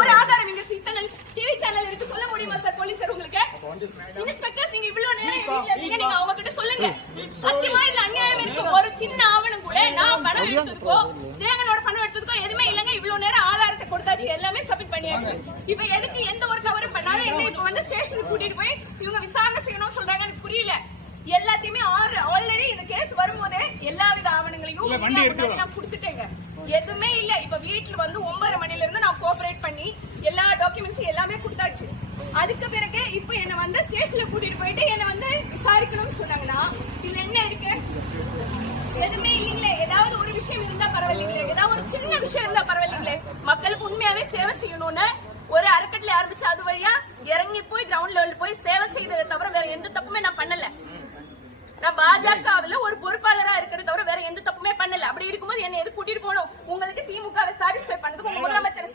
ஒரு ஆதாரம் இங்க இத்தனை டிவி சேனல் இருக்கு சொல்ல முடியுமா சார் போலீஸ் உங்களுக்கு? இன்ஸ்பெக்டர்ஸ் நீங்க இவ்வளவு நேரம் நீங்க அவங்க கிட்ட சொல்லுங்க. சத்தியமா இல்ல அநியாயம் இருக்கு. ஒரு சின்ன ஆவணம் கூட நான் பணம் எடுத்துக்கோ சேகனோட பணம் எடுத்துக்கோ எதுவுமே இல்லங்க. இவ்வளவு நேரம் ஆதாரத்தை கொடுத்தாச்சு எல்லாமே சப்மிட் பண்ணியாச்சு. இப்ப எதுக்கு எந்த ஒரு கவரும் பண்ணாலும் என்ன இப்ப வந்து ஸ்டேஷனுக்கு கூட்டிட்டு போய் இவங்க விசாரணை செய்யணும்னு சொல்றாங்க. எனக்கு புரியல. எல்லாத்தையுமே ஆல்ரெடி இந்த கேஸ் வரும்போதே எல்லா வித ஆவணங்களையும் நான் கொடுத்துட்டேங்க. எதுவுமே இல்ல. இப்ப வீட்டுல வந்து 9:30 மணில இருந்து நான் கோஆபரேட் பண்ணி எல்லா டாக்குமெண்ட்ஸ் எல்லாமே கொடுத்தாச்சு. அதுக்கு பிறகு இப்ப என்ன வந்து ஸ்டேஷன்ல கூட்டிட்டு போயிட்டு என்ன வந்து விசாரிக்கணும்னு சொன்னாங்கன்னா இது என்ன இருக்கு? எதுவுமே இல்ல. ஏதாவது ஒரு விஷயம் இருந்தா பரவாயில்லைங்களே, ஏதாவது ஒரு சின்ன விஷயம் இருந்தா பரவாயில்லைங்களே. மக்களுக்கு உண்மையாவே சேவை செய்யணும்னு ஒரு அறக்கட்டளை ஆரம்பிச்சு அது வழியா இறங்கி போய் கிரவுண்ட் லெவல் போய் சேவை செய்ததை தவிர வேற எந்த தப்புமே நான் பண்ணல. நான் பாஜகவில் ஒரு பொறுப்பாளரா இருக்கிறத தவிர வேற எந்த தப்புமே பண்ணல. அப்படி இருக்கும்போது என்ன எது கூட்டிட்டு போகணும்? உங்களுக்கு திமுகவை சாட்டிஸ்ஃபை பண்ணதுக்கு முதலமைச்சர்